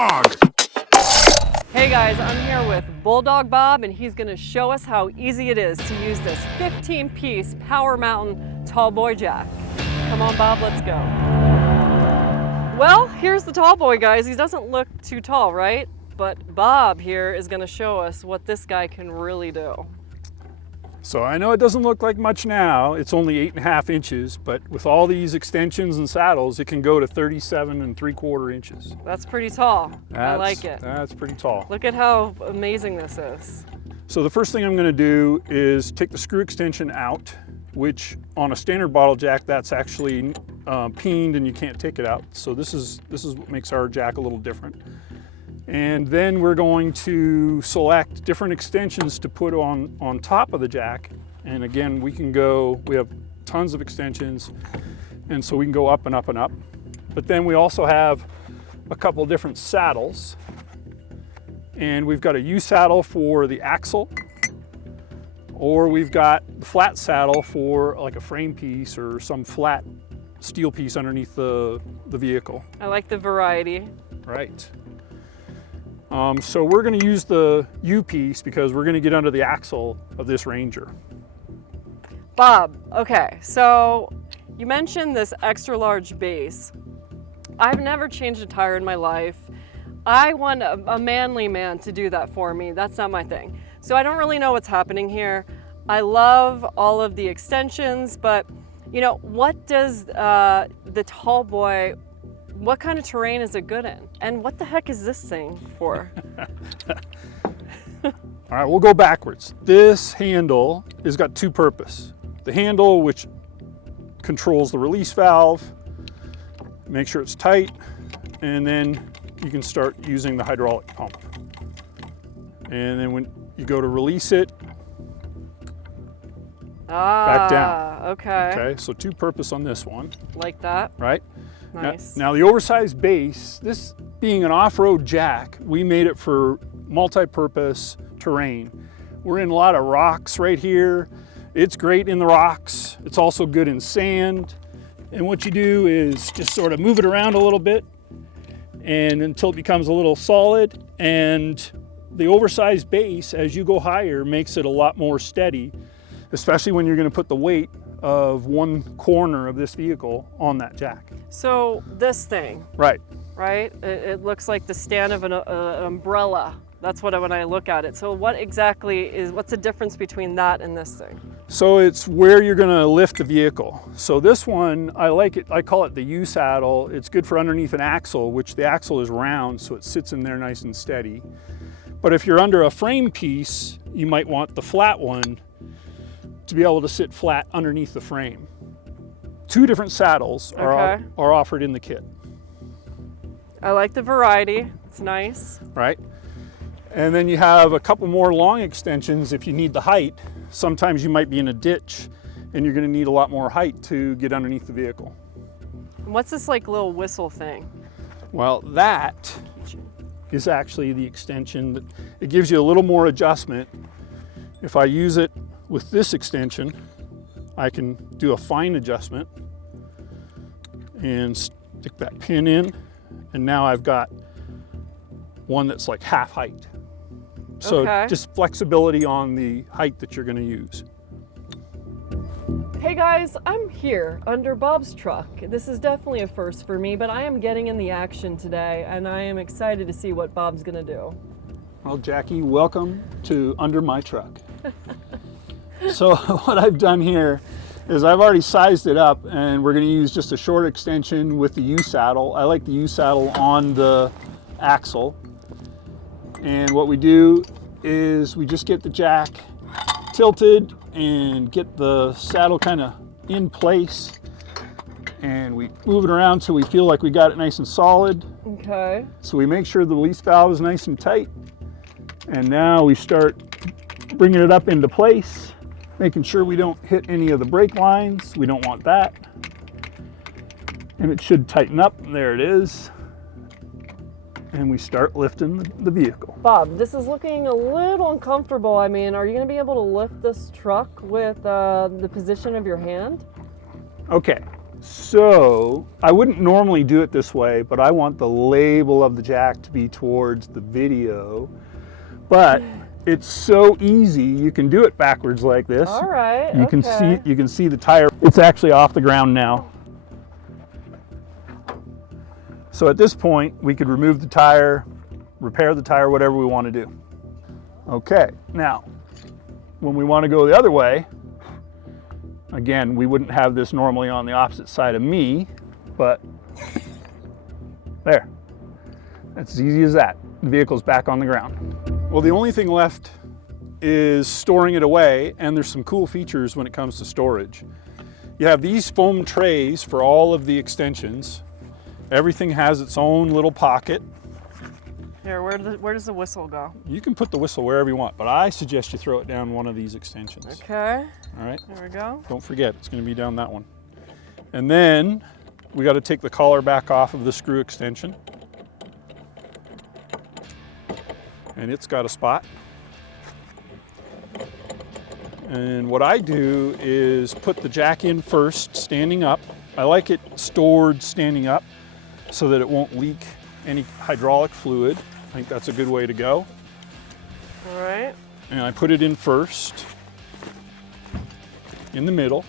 Bulldog! Hey guys, I'm here with Bulldog Bob, and he's gonna show us how easy it is to use this 15-piece Power Mountain Tallboy Jack. Come on, Bob, let's go. Well, here's the Tallboy, guys. He doesn't look too tall, right? But Bob here is gonna show us what this guy can really do. So I know it doesn't look like much now, it's only 8.5 inches, but with all these extensions and saddles, it can go to 37 3/4 inches. That's pretty tall. I like it. That's pretty tall. Look at how amazing this is. So the first thing I'm gonna do is take the screw extension out, which on a standard bottle jack, that's actually peened and you can't take it out. So this is what makes our jack a little different. And then we're going to select different extensions to put on top of the jack. And again, we have tons of extensions, and so we can go up and up and up. But then we also have a couple different saddles. And we've got a U saddle for the axle, or we've got the flat saddle for like a frame piece or some flat steel piece underneath the vehicle. I like the variety. Right. So we're going to use the U piece because we're going to get under the axle of this Ranger. Bob, okay, so you mentioned this extra large base. I've never changed a tire in my life. I want a manly man to do that for me. That's not my thing. So I don't really know what's happening here. I love all of the extensions, but you know, what does the Tallboy, what kind of terrain is it good in? And what the heck is this thing for? All right, we'll go backwards. This handle has got two purposes. The handle, which controls the release valve, make sure it's tight, and then you can start using the hydraulic pump. And then when you go to release it, back down. Okay. Okay, so two purpose on this one. Like that. Right? Nice. Now the oversized base, this being an off-road jack, we made it for multi-purpose terrain. We're in a lot of rocks right here. It's great in the rocks. It's also good in sand. And what you do is just sort of move it around a little bit and until it becomes a little solid. And the oversized base, as you go higher, makes it a lot more steady, especially when you're going to put the weight of one corner of this vehicle on that jack. So this thing, right? It looks like the stand of an umbrella. That's what when I look at it. So what's the difference between that and this thing? So it's where you're going to lift the vehicle. So this one, I like it. I call it the U saddle. It's good for underneath an axle, which the axle is round, so it sits in there nice and steady. But if you're under a frame piece, you might want the flat one to be able to sit flat underneath the frame. Two different saddles are offered in the kit. I like the variety, it's nice. Right, and then you have a couple more long extensions if you need the height. Sometimes you might be in a ditch and you're going to need a lot more height to get underneath the vehicle. And what's this like little whistle thing? Well, that is actually the extension that it gives you a little more adjustment. If I use it with this extension, I can do a fine adjustment and stick that pin in, and now I've got one that's like half height. So just flexibility on the height that you're going to use. Hey guys, I'm here under Bob's truck. This is definitely a first for me, but I am getting in the action today, and I am excited to see what Bob's going to do. Well, Jackie, welcome to Under My Truck. So what I've done here is I've already sized it up, and we're going to use just a short extension with the U saddle. I like the U saddle on the axle. And what we do is we just get the jack tilted and get the saddle kind of in place, and we move it around till we feel like we got it nice and solid. Okay. So we make sure the release valve is nice and tight, and now we start bringing it up into place, making sure we don't hit any of the brake lines. We don't want that. And it should tighten up. There it is. And we start lifting the vehicle. Bob, this is looking a little uncomfortable. I mean, are you going to be able to lift this truck with the position of your hand? Okay, So I wouldn't normally do it this way, but I want the label of the jack to be towards the video. But it's so easy, you can do it backwards like this. All right. You can see the tire. It's actually off the ground now. So at this point, we could remove the tire, repair the tire, whatever we want to do. Okay, now, when we want to go the other way, again, we wouldn't have this normally on the opposite side of me, but there. That's as easy as that. The vehicle's back on the ground. Well, the only thing left is storing it away, and there's some cool features when it comes to storage. You have these foam trays for all of the extensions. Everything has its own little pocket. Here, where does the whistle go? You can put the whistle wherever you want, but I suggest you throw it down one of these extensions. Okay. All right. There we go. Don't forget, it's going to be down that one. And then we got to take the collar back off of the screw extension. And it's got a spot. And what I do is put the jack in first, standing up. I like it stored standing up so that it won't leak any hydraulic fluid. I think that's a good way to go. All right. And I put it in first, in the middle,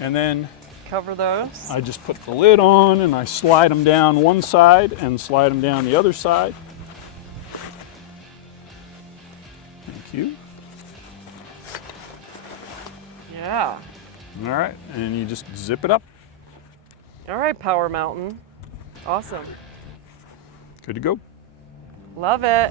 and then Cover those. I just put the lid on and I slide them down one side and slide them down the other side. Thank you. Yeah. All right, and you just zip it up. All right, Power Mountain. Awesome. Good to go. Love it.